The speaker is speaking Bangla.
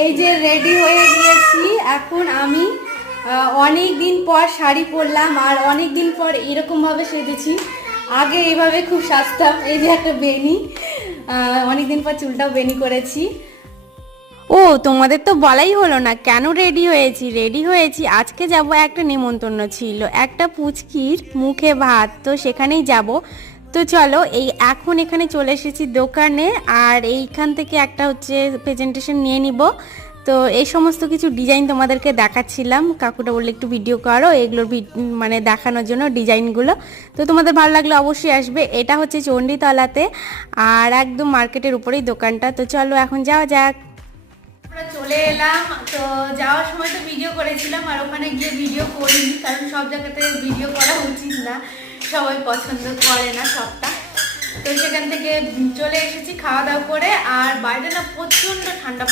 এই যে রেডি হয়ে গিয়েছি এখন আমি। অনেক দিন পর শাড়ি পরলাম আর অনেক দিন পর এরকম ভাবে সেজেছি। আগে এইভাবে খুব সাজতাম। এই যে একটা বেনি, অনেকদিন পর চুলটাও বেনি করেছি। ও তোমাদের তো বলাই হলো না কেন রেডি হয়েছি আজকে যাব, একটা নিমন্ত্রণ ছিল, একটা পুচকির মুখে ভাত, তো সেখানেই যাব। তো চলো এখন এখানে চলে এসেছি দোকানে, আর এইখান থেকে একটা হচ্ছে প্রেজেন্টেশন নিয়ে নিব। তো এই সমস্ত কিছু ডিজাইন তোমাদেরকে দেখাচ্ছিলাম, কাকুটা বললে একটু ভিডিও করো এগুলোর মানে দেখানোর জন্য ডিজাইনগুলো। তো তোমাদের ভালো লাগলে অবশ্যই আসবে। এটা হচ্ছে চণ্ডীতলাতে আর একদম মার্কেটের উপরেই দোকানটা। তো চলো এখন যাওয়া যাক। আমরা চলে এলাম। তো যাওয়ার সময় তো ভিডিও করেছিলাম আর ওখানে গিয়ে ভিডিও করিনি, কারণ সব জায়গাতে ভিডিও করা উচিত না, সবাই পছন্দ করে না সবটা। তো সেখান থেকে চলে এসেছি খাওয়া দাওয়া করে, আর বাইরে না প্রচণ্ড ঠান্ডা।